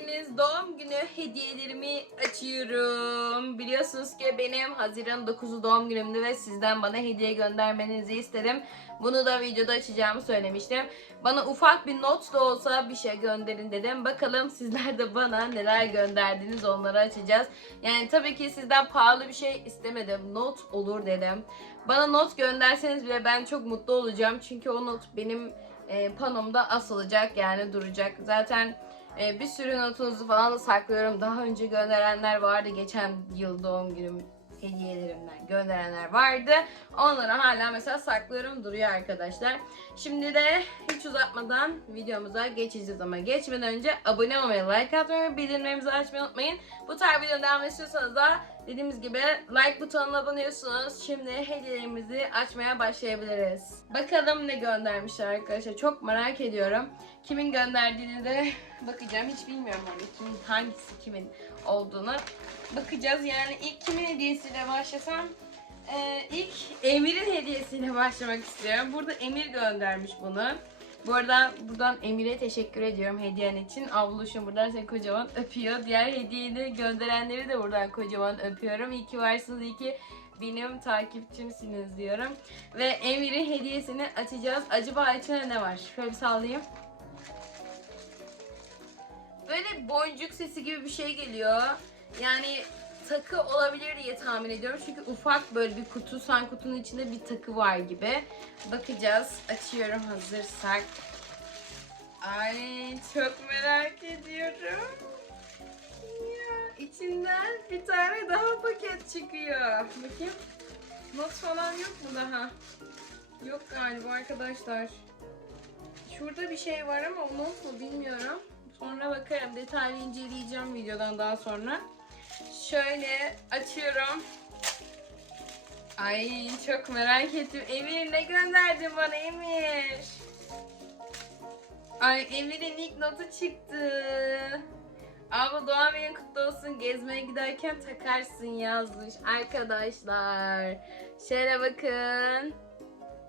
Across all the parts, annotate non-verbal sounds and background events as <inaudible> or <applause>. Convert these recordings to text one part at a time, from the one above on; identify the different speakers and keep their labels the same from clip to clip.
Speaker 1: geldiniz. Doğum günü hediyelerimi açıyorum. Biliyorsunuz ki benim Haziran 9'u doğum günümdü ve sizden bana hediye göndermenizi istedim. Bunu da videoda açacağımı söylemiştim. Bana ufak bir not da olsa bir şey gönderin dedim. Bakalım sizler de bana neler gönderdiniz onları açacağız. Yani tabii ki sizden pahalı bir şey istemedim. Not olur dedim. Bana not gönderseniz bile ben çok mutlu olacağım. Çünkü o not benim e, panomda asılacak yani duracak. Zaten e, bir sürü notunuzu falan da saklıyorum. Daha önce gönderenler vardı. Geçen yıl doğum günüm hediyelerimden gönderenler vardı. Onları hala mesela saklıyorum duruyor arkadaşlar. Şimdi de hiç uzatmadan videomuza geçeceğiz ama geçmeden önce abone olmayı, like atmayı bildirimlerimizi açmayı unutmayın. Bu tarz videonun devam istiyorsanız da dediğimiz gibi like butonuna aboneliyorsunuz. Şimdi hediyelerimizi açmaya başlayabiliriz. Bakalım ne göndermişler arkadaşlar. Çok merak ediyorum. Kimin gönderdiğini de <laughs> bakacağım. Hiç bilmiyorum hani kimin hangisi kimin olduğunu. Bakacağız yani ilk kimin hediyesiyle başlasam ee, ilk Emir'in hediyesiyle başlamak istiyorum. Burada Emir göndermiş bunu. Bu arada buradan Emir'e teşekkür ediyorum hediyen için. Abluşum buradan seni kocaman öpüyor. Diğer hediyeyi de gönderenleri de buradan kocaman öpüyorum. İyi ki varsınız, iyi ki benim takipçimsiniz diyorum. Ve Emir'in hediyesini açacağız. Acaba içinde ne var? Şöyle bir sallayayım. Böyle boncuk sesi gibi bir şey geliyor. Yani takı olabilir diye tahmin ediyorum. Çünkü ufak böyle bir kutu. San kutunun içinde bir takı var gibi. Bakacağız. Açıyorum hazırsak. Ay çok merak ediyorum. Ya, içinden bir tane daha paket çıkıyor. Bakayım. Not falan yok mu daha? Yok galiba arkadaşlar. Şurada bir şey var ama not mu bilmiyorum. Sonra bakarım. Detaylı inceleyeceğim videodan daha sonra. Şöyle açıyorum. Ay çok merak ettim. Emir ne gönderdin bana Emir? Ay Emir'in ilk notu çıktı. Abla doğum günün kutlu olsun. Gezmeye giderken takarsın yazmış arkadaşlar. Şöyle bakın.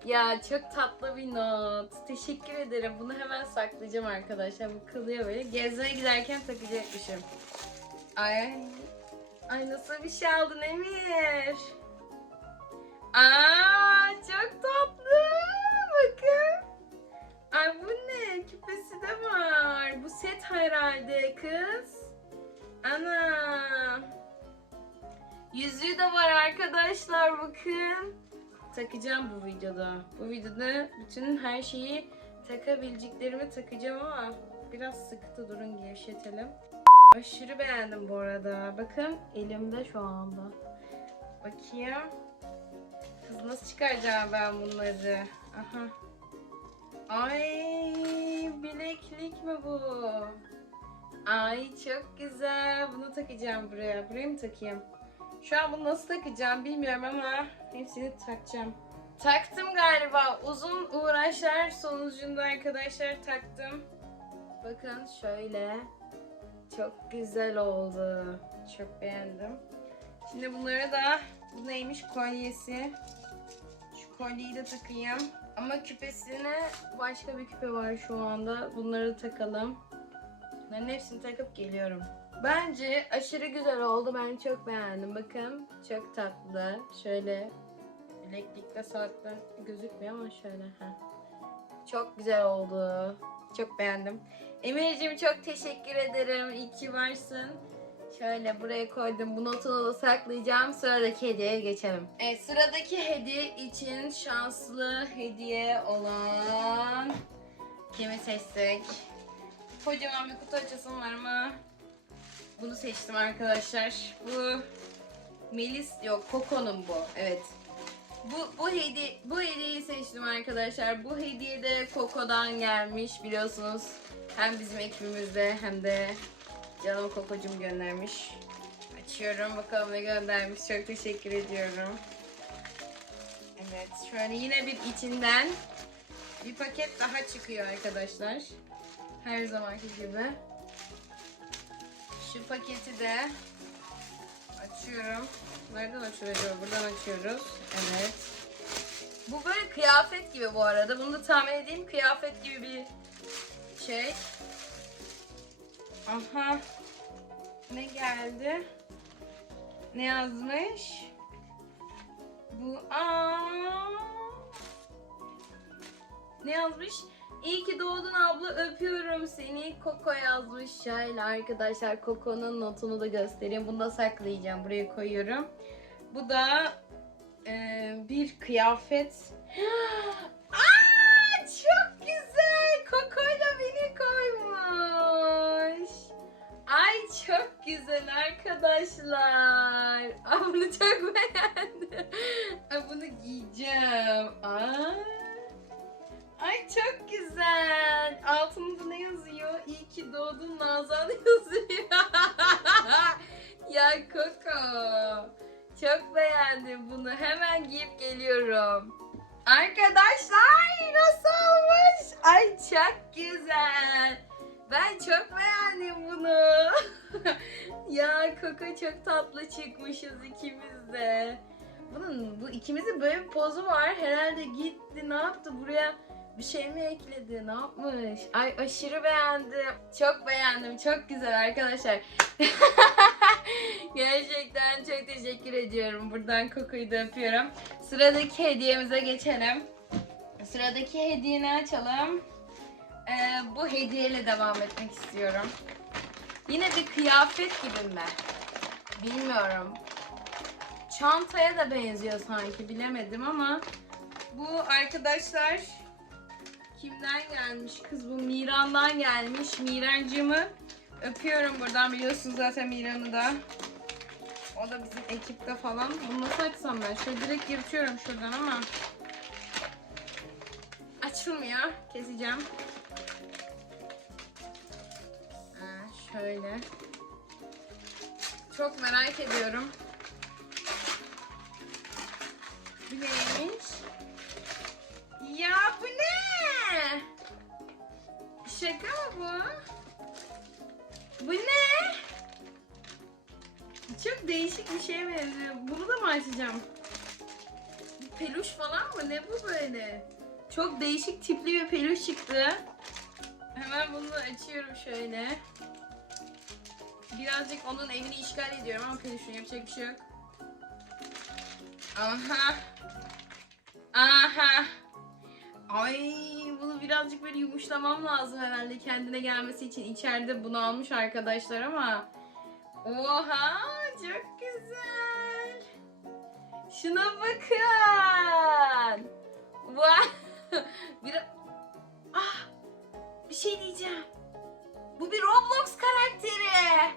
Speaker 1: Ya çok tatlı bir not. Teşekkür ederim. Bunu hemen saklayacağım arkadaşlar. Bu kılıyor böyle. Gezmeye giderken takacakmışım. Ay. Ay nasıl bir şey aldın Emir? Aa çok tatlı. Bakın. Ay bu ne? Küpesi de var. Bu set herhalde kız. Ana. Yüzüğü de var arkadaşlar bakın. Takacağım bu videoda. Bu videoda bütün her şeyi takabileceklerimi takacağım ama biraz sıkıntı durun gevşetelim. Aşırı beğendim bu arada. Bakın elimde şu anda. Bakayım. Kız nasıl çıkaracağım ben bunları? Aha. Ay bileklik mi bu? Ay çok güzel. Bunu takacağım buraya. Buraya mı takayım? Şu an bunu nasıl takacağım bilmiyorum ama hepsini takacağım. Taktım galiba. Uzun uğraşlar sonucunda arkadaşlar taktım. Bakın şöyle. Çok güzel oldu. Çok beğendim. Şimdi bunları da bu neymiş kolyesi. Şu kolyeyi de takayım. Ama küpesine başka bir küpe var şu anda. Bunları takalım. Bunların hepsini takıp geliyorum. Bence aşırı güzel oldu. Ben çok beğendim. Bakın çok tatlı. Şöyle bileklikle saatler gözükmüyor ama şöyle. Heh. Çok güzel oldu. Çok beğendim. Emir'cim çok teşekkür ederim. İyi ki varsın. Şöyle buraya koydum. Bu notunu da saklayacağım. Sıradaki hediyeye geçelim. Evet sıradaki hediye için şanslı hediye olan kimi seçsek? Kocaman bir kutu açasım var ama bunu seçtim arkadaşlar. Bu Melis yok Coco'nun bu. Evet. Bu bu hediye bu hediyeyi seçtim arkadaşlar. Bu hediye de Coco'dan gelmiş biliyorsunuz. Hem bizim ekibimizde hem de canım Coco'cum göndermiş. Açıyorum bakalım ne göndermiş. Çok teşekkür ediyorum. Evet şöyle yine bir içinden bir paket daha çıkıyor arkadaşlar. Her zamanki gibi. Şu paketi de açıyorum. Nereden açılıyor? Buradan açıyoruz. Evet. Bu böyle kıyafet gibi bu arada. Bunu da tahmin edeyim. Kıyafet gibi bir şey. Aha. Ne geldi? Ne yazmış? Bu aa. Ne yazmış? İyi ki doğdun abla öpüyorum seni. Koko yazmış. Şöyle arkadaşlar Koko'nun notunu da göstereyim. Bunu da saklayacağım. Buraya koyuyorum. Bu da e, bir kıyafet. <gasps> Aa, çok güzel. Koko'yla beni koymuş. Ay çok güzel arkadaşlar. Aa, bunu çok beğendim. Ay, bunu giyeceğim. Aa. Ay çok güzel. Altında ne yazıyor? İyi ki doğdun Nazan <laughs> yazıyor. ya Koko. Çok beğendim bunu. Hemen giyip geliyorum. Arkadaşlar nasıl olmuş? Ay çok güzel. Ben çok beğendim bunu. <laughs> ya Koko çok tatlı çıkmışız ikimiz de. Bunun bu ikimizin böyle bir pozu var. Herhalde gitti ne yaptı buraya bir şey mi ekledi? Ne yapmış? Ay aşırı beğendim. Çok beğendim. Çok güzel arkadaşlar. <laughs> Gerçekten çok teşekkür ediyorum. Buradan Koku'yu da öpüyorum. Sıradaki hediyemize geçelim. Sıradaki hediyeni açalım. Ee, bu hediyeyle devam etmek istiyorum. Yine bir kıyafet gibi mi? Bilmiyorum. Çantaya da benziyor sanki bilemedim ama bu arkadaşlar kimden gelmiş kız bu Miran'dan gelmiş. Mirancığımı öpüyorum buradan biliyorsunuz zaten Miran'ı da. O da bizim ekipte falan. Bunu nasıl açsam ben? Şöyle direkt yırtıyorum şuradan ama. Açılmıyor. Keseceğim. Ha, şöyle. Çok merak ediyorum. Bu neymiş? Ya bu ne? Şaka mı bu? Bu ne? Çok değişik bir şeye benziyor. Bunu da mı açacağım? Peluş falan mı? Ne bu böyle? Çok değişik tipli bir peluş çıktı. Hemen bunu açıyorum şöyle. Birazcık onun evini işgal ediyorum ama peluşun yapacak bir şey yok. Aha. Aha. Ay bunu birazcık böyle yumuşlamam lazım herhalde kendine gelmesi için. İçeride bunu almış arkadaşlar ama. Oha çok güzel. Şuna bakın. Vay. <laughs> bir ah bir şey diyeceğim. Bu bir Roblox karakteri.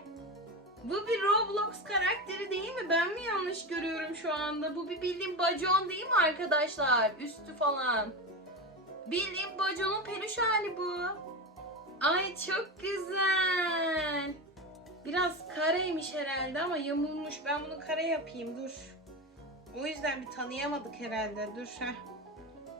Speaker 1: Bu bir Roblox karakteri değil mi? Ben mi yanlış görüyorum şu anda? Bu bir bildiğim bacon değil mi arkadaşlar? Üstü falan. Bildiğim baconun peluş hali bu. Ay çok güzel. Biraz kareymiş herhalde ama yamulmuş. Ben bunu kare yapayım dur. O yüzden bir tanıyamadık herhalde. Dur heh.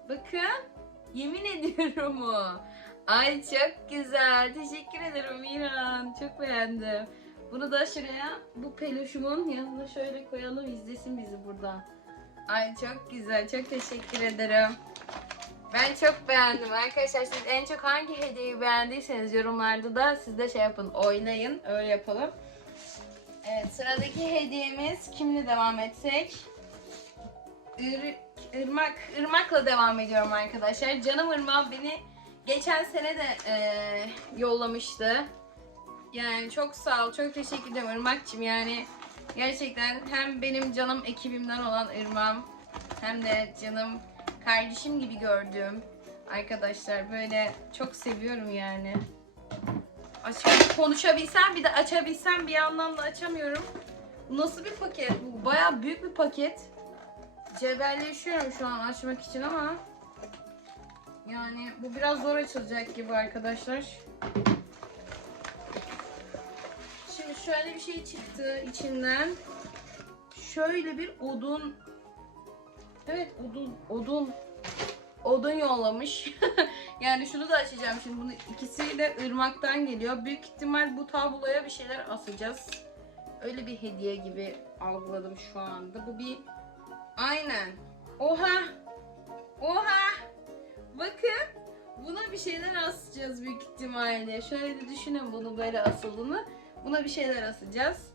Speaker 1: Bakın. Yemin ediyorum o. Ay çok güzel. Teşekkür ederim Miran. Çok beğendim. Bunu da şuraya bu peluşumun yanına şöyle koyalım izlesin bizi buradan. Ay çok güzel. Çok teşekkür ederim. Ben çok beğendim arkadaşlar. Siz en çok hangi hediyeyi beğendiyseniz yorumlarda da siz de şey yapın. Oynayın. Öyle yapalım. Evet sıradaki hediyemiz kimle devam etsek? Ir, Irmak, Irmak'la devam ediyorum arkadaşlar. Canım Irmak beni geçen sene de eee, yollamıştı. Yani çok sağ ol, çok teşekkür ederim Irmak'cığım. Yani gerçekten hem benim canım ekibimden olan Irmak'ım hem de canım kardeşim gibi gördüğüm arkadaşlar. Böyle çok seviyorum yani. Aç konuşabilsem bir de açabilsem bir yandan da açamıyorum. Nasıl bir paket? Bu bayağı büyük bir paket. Cebelleşiyorum şu an açmak için ama yani bu biraz zor açılacak gibi arkadaşlar. Şimdi şöyle bir şey çıktı içinden. Şöyle bir odun. Evet odun, odun. Odun yollamış. <laughs> yani şunu da açacağım şimdi. Bunu ikisi de ırmaktan geliyor. Büyük ihtimal bu tabloya bir şeyler asacağız. Öyle bir hediye gibi algıladım şu anda. Bu bir aynen. Oha. Oha. Bakın. buna bir şeyler asacağız büyük ihtimalle. Şöyle de düşünün bunu böyle asıldığını. Buna bir şeyler asacağız.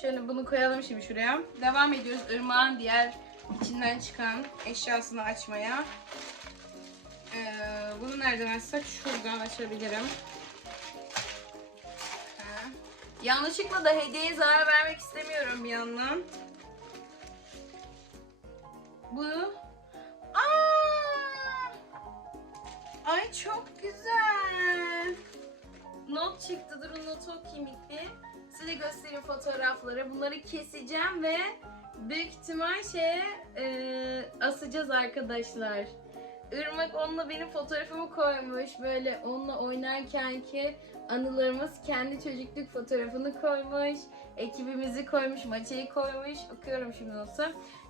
Speaker 1: Şöyle bunu koyalım şimdi şuraya. Devam ediyoruz Irmak'ın diğer içinden çıkan eşyasını açmaya. Ee, bunu nereden açsak? Şuradan açabilirim. Ha. Yanlışlıkla da hediyeye zarar vermek istemiyorum bir yandan. Bunu... Aa! Ay çok güzel. Not çıktı. Durun notu okuyayım ilk bir. Size göstereyim fotoğrafları. Bunları keseceğim ve büyük ihtimal şeye e, asacağız arkadaşlar. Irmak onunla benim fotoğrafımı koymuş. Böyle onunla oynarken ki anılarımız kendi çocukluk fotoğrafını koymuş. Ekibimizi koymuş, maçayı koymuş. Okuyorum şimdi notu.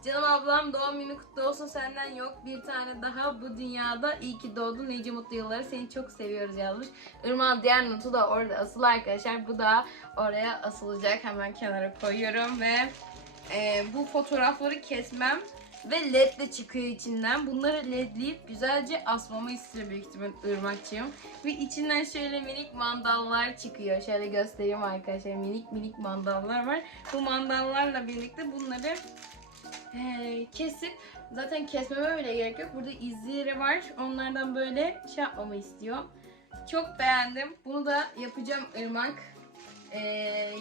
Speaker 1: Canım ablam doğum günü kutlu olsun senden yok. Bir tane daha bu dünyada iyi ki doğdun. Nice mutlu yılları seni çok seviyoruz yazmış. Irmak'ın diğer notu da orada asılı arkadaşlar. Bu da oraya asılacak. Hemen kenara koyuyorum ve e, bu fotoğrafları kesmem ve ledle çıkıyor içinden. Bunları ledleyip güzelce asmamı istiyor büyük ihtimal ırmakçığım. Ve içinden şöyle minik mandallar çıkıyor. Şöyle göstereyim arkadaşlar. Minik minik mandallar var. Bu mandallarla birlikte bunları kesip zaten kesmeme bile gerek yok. Burada izleri var. Onlardan böyle şey yapmamı istiyor. Çok beğendim. Bunu da yapacağım ırmak. E,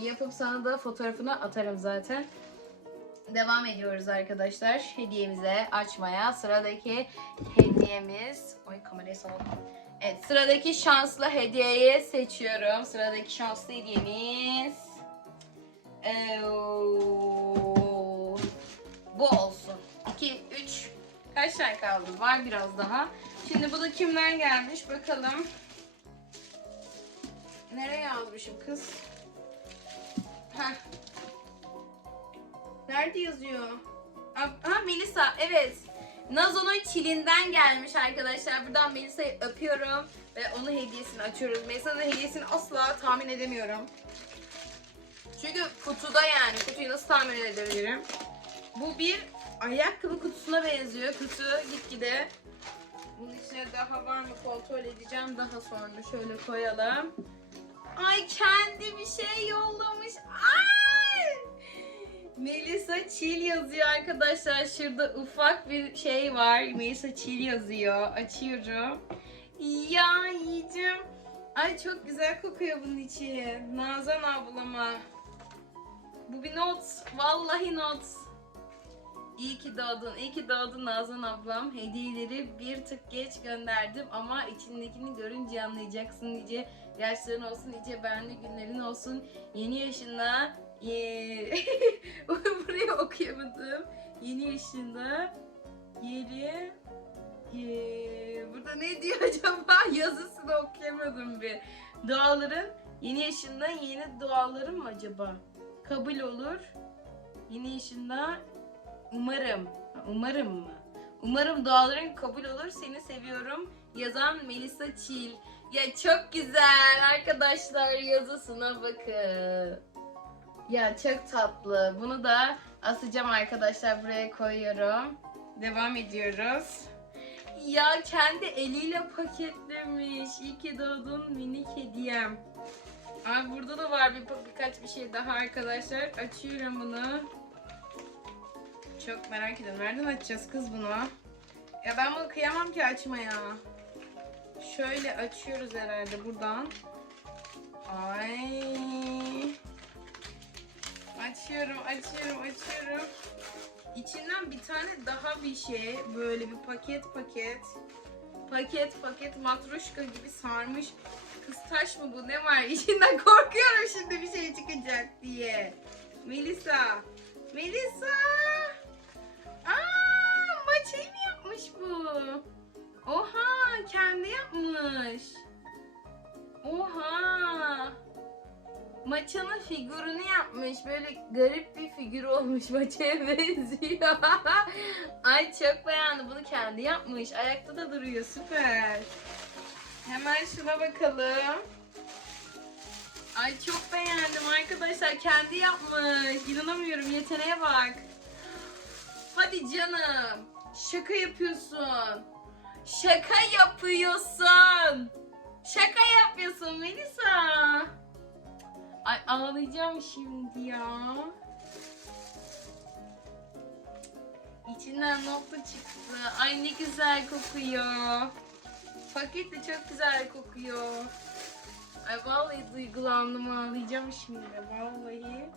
Speaker 1: yapıp sana da fotoğrafını atarım zaten. Devam ediyoruz arkadaşlar hediyemize açmaya. Sıradaki hediyemiz... Oy kamerayı salalım. Evet sıradaki şanslı hediyeyi seçiyorum. Sıradaki şanslı hediyemiz... Ee, bu olsun. 2, 3... Kaç tane kaldı? Var biraz daha. Şimdi bu da kimden gelmiş bakalım. Nereye yazmışım kız? Heh. Nerede yazıyor? Ha Melisa evet. Nazo'nun çilinden gelmiş arkadaşlar. Buradan Melisa'yı öpüyorum ve onun hediyesini açıyoruz. Melisa'nın hediyesini asla tahmin edemiyorum. Çünkü kutuda yani. Kutuyu nasıl tahmin edebilirim? Bu bir ayakkabı kutusuna benziyor. Kutu gitgide. Bunun içine daha var mı kontrol edeceğim daha sonra. Şöyle koyalım. Ay kendi bir şey yollamış. Ay! Melisa Çil yazıyor arkadaşlar. Şurada ufak bir şey var. Melisa Çil yazıyor. Açıyorum. Ya yiyeceğim. Ay çok güzel kokuyor bunun içi. Nazan ablama. Bu bir not. Vallahi not. İyi ki doğdun. İyi ki doğdun Nazan ablam. Hediyeleri bir tık geç gönderdim ama içindekini görünce anlayacaksın. Nice yaşların olsun, nice beğenli günlerin olsun. Yeni yaşında Ye- <laughs> Burayı okuyamadım. Yeni yaşında yeri Ye- Burada ne diyor <laughs> acaba? Yazısını okuyamadım bir. Duaların yeni yaşında yeni dualarım mı acaba? Kabul olur. Yeni yaşında umarım. Umarım mı? Umarım duaların kabul olur. Seni seviyorum. Yazan Melisa Çil. Ya çok güzel arkadaşlar yazısına bakın. Ya çok tatlı. Bunu da asacağım arkadaşlar. Buraya koyuyorum. Devam ediyoruz. Ya kendi eliyle paketlemiş. İyi ki doğdun minik hediyem. Ay burada da var bir birkaç bir şey daha arkadaşlar. Açıyorum bunu. Çok merak ediyorum. Nereden açacağız kız bunu? Ya ben bunu kıyamam ki açmaya. Şöyle açıyoruz herhalde buradan. Ay. Açıyorum, açıyorum, açıyorum. İçinden bir tane daha bir şey, böyle bir paket paket. Paket paket matruşka gibi sarmış. Kız taş mı bu? Ne var? <laughs> İçinden korkuyorum şimdi bir şey çıkacak diye. Melisa. Melisa. Aa, maçayı mı yapmış bu? Oha, kendi yapmış. Oha. Maçanın figürünü yapmış. Böyle garip bir figür olmuş. <laughs> Maçaya benziyor. Ay çok beğendim. Bunu kendi yapmış. Ayakta da duruyor. Süper. Hemen şuna bakalım. Ay çok beğendim arkadaşlar. Kendi yapmış. İnanamıyorum. Yeteneğe bak. Hadi canım. Şaka yapıyorsun. Şaka yapıyorsun. Şaka yapıyorsun Melisa. Ay ağlayacağım şimdi ya. İçinden nokta çıktı. Ay ne güzel kokuyor. Paket de çok güzel kokuyor. Ay vallahi duygulandım ağlayacağım şimdi vallahi.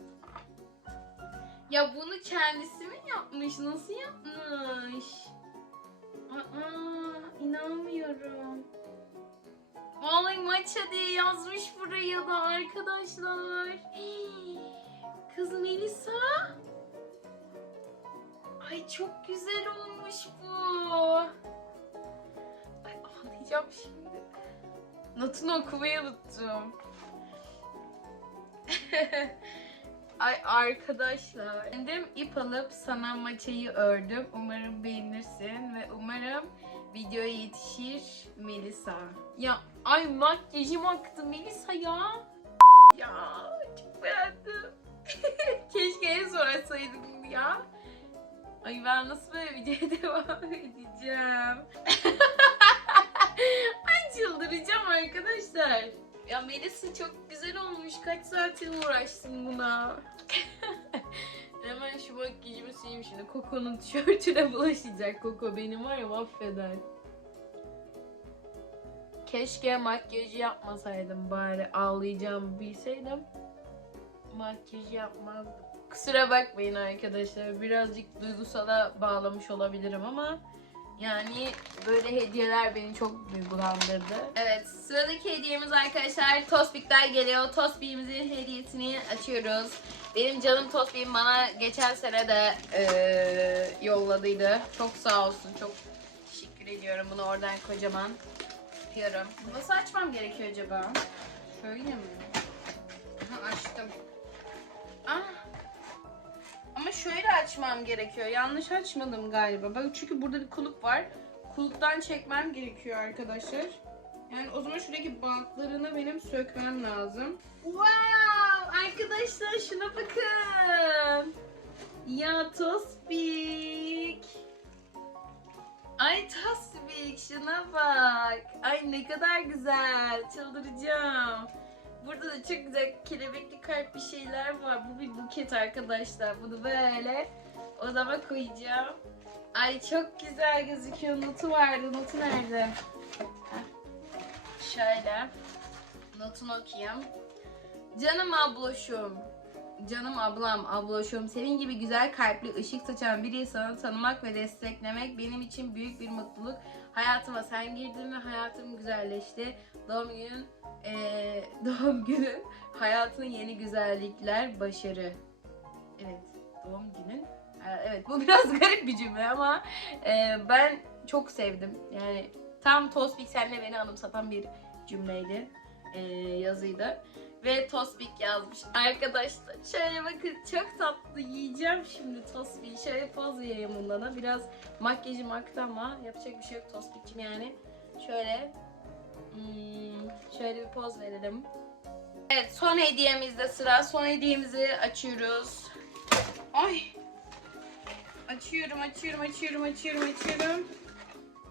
Speaker 1: Ya bunu kendisi mi yapmış? Nasıl yapmış? Aa, inanmıyorum. Vallahi maça diye yazmış buraya da arkadaşlar. Kız Melisa. Ay çok güzel olmuş bu. Ay ağlayacağım şimdi. Notunu okumayı unuttum. <laughs> Ay arkadaşlar. Kendim ip alıp sana maçayı ördüm. Umarım beğenirsin ve umarım videoya yetişir Melisa. Ya ay makyajım aktı Melisa ya. Ya çok beğendim. <laughs> Keşke en son açsaydım ya. Ay ben nasıl böyle videoya <laughs> devam edeceğim? <laughs> Ay çıldıracağım arkadaşlar. Ya Melisa çok güzel olmuş. Kaç saattir uğraştın buna. <laughs> Hemen şu makyajımı sileyim şimdi. Koko'nun tişörtüne bulaşacak. Koko benim var ya mahveder. Keşke makyajı yapmasaydım bari ağlayacağımı bilseydim. Makyajı yapmazdım. Kusura bakmayın arkadaşlar. Birazcık duygusala bağlamış olabilirim ama yani böyle hediyeler beni çok duygulandırdı. Evet sıradaki hediyemiz arkadaşlar Tospik'ten geliyor. Tospik'imizin hediyesini açıyoruz. Benim canım Tospik'im bana geçen sene de eee, yolladıydı. Çok sağ olsun. Çok teşekkür ediyorum. Bunu oradan kocaman yapıyorum. Nasıl açmam gerekiyor acaba? Şöyle mi? Aha, açtım. Ah. Ama şöyle açmam gerekiyor. Yanlış açmadım galiba. Bak çünkü burada bir kulp var. Kulptan çekmem gerekiyor arkadaşlar. Yani o zaman şuradaki bantlarını benim sökmem lazım. Wow! Arkadaşlar şuna bakın. Ya Tospik. Ay Tospik şuna bak. Ay ne kadar güzel. Çıldıracağım. Burada da çok güzel kelebekli kalp bir şeyler var. Bu bir buket arkadaşlar. Bunu böyle odama koyacağım. Ay çok güzel gözüküyor. Notu vardı. Notu nerede? Şöyle. Notunu okuyayım. Canım abloşum. Canım ablam, abloşum. Senin gibi güzel kalpli, ışık saçan bir insanı tanımak ve desteklemek benim için büyük bir mutluluk. Hayatıma sen girdin ve hayatım güzelleşti. Doğum günün, eee, <laughs> doğum günün, hayatın yeni güzellikler, başarı. Evet, doğum günün. Ee, Evet, bu <laughs> biraz garip bir cümle ama eee, ben çok sevdim. Yani tam Tospik senle beni anımsatan bir cümleydi, eee, yazıydı. Ve Tospik yazmış. Arkadaşlar şöyle bakın çok tatlı yiyeceğim şimdi Tospik'i. Şöyle poz vereyim bundan da. Biraz makyajım aktı ama yapacak bir şey yok Tospik'cim yani. Şöyle hmm, şöyle bir poz verelim. Evet son hediyemizde sıra. Son hediyemizi açıyoruz. Ay. Açıyorum, açıyorum, açıyorum, açıyorum, açıyorum.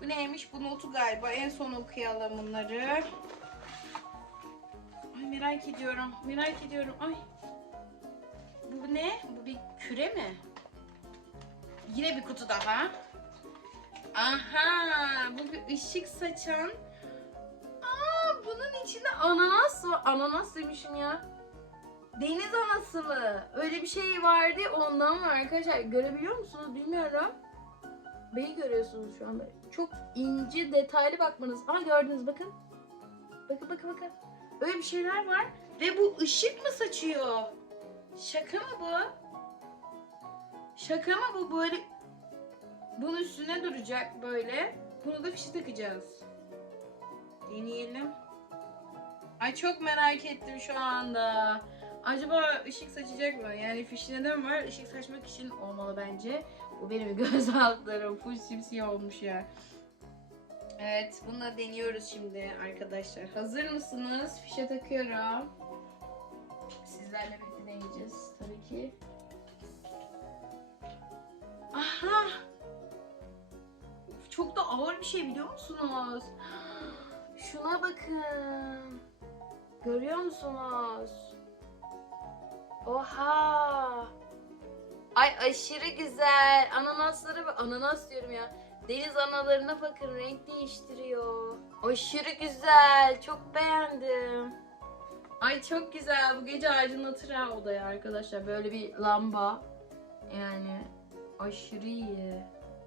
Speaker 1: Bu neymiş? Bu notu galiba. En son okuyalım bunları. Merak ediyorum. Merak ediyorum. Ay. Bu ne? Bu bir küre mi? Yine bir kutu daha. Aha, bu bir ışık saçan. Aa, bunun içinde ananas var. Ananas demişim ya. Deniz anası mı? Öyle bir şey vardı ondan var arkadaşlar. Görebiliyor musunuz bilmiyorum. Beni görüyorsunuz şu anda. Çok ince detaylı bakmanız. Aa gördünüz bakın. Bakın bakın bakın. Öyle bir şeyler var. Ve bu ışık mı saçıyor? Şaka mı bu? Şaka mı bu böyle? Bunun üstüne duracak böyle. Bunu da fişi takacağız. Deneyelim. Ay çok merak ettim şu anda. Acaba ışık saçacak mı? Yani fişi neden var? Işık saçmak için olmalı bence. Bu benim <laughs> göz altlarım. Full simsiyah olmuş ya. Evet, bunu da deniyoruz şimdi arkadaşlar. Hazır mısınız? Fişe takıyorum. Sizlerle birlikte deneyeceğiz tabii ki. Aha! Çok da ağır bir şey biliyor musunuz? <gasps> Şuna bakın. Görüyor musunuz? Oha. Ay aşırı güzel. Ananasları ve ananas diyorum ya. Deniz analarına bakın renk değiştiriyor. Aşırı güzel. Çok beğendim. Ay çok güzel. Bu gece aydınlatır ha odayı arkadaşlar. Böyle bir lamba. Yani aşırı iyi.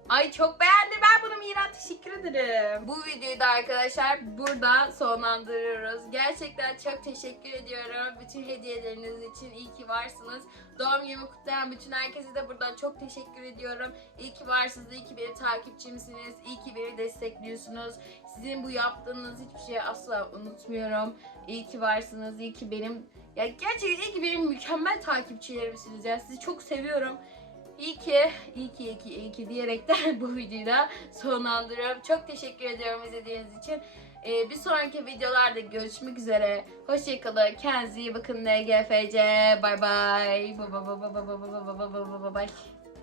Speaker 1: Ay çok beğendim. Ben bunu Mira teşekkür ederim. Bu videoyu da arkadaşlar burada sonlandırıyoruz. Gerçekten çok teşekkür ediyorum. Bütün hediyeleriniz için iyi ki varsınız. Doğum günümü kutlayan bütün herkese de buradan çok teşekkür ediyorum. İyi ki varsınız, iyi ki benim takipçimsiniz, iyi ki beni destekliyorsunuz. Sizin bu yaptığınız hiçbir şeyi asla unutmuyorum. İyi ki varsınız, iyi ki benim... Ya gerçekten iyi ki benim mükemmel takipçilerimsiniz ya. Sizi çok seviyorum. İyi ki, iyi ki, iyi ki, iyi ki diyerekten bu videoyu da sonlandırıyorum. Çok teşekkür ediyorum izlediğiniz için. Ee, bir sonraki videolarda görüşmek üzere. Hoşçakalın. Kendinize iyi bakın. NGFC. Bye. Bye bye bye bye bye bye bye bye bye bye bye.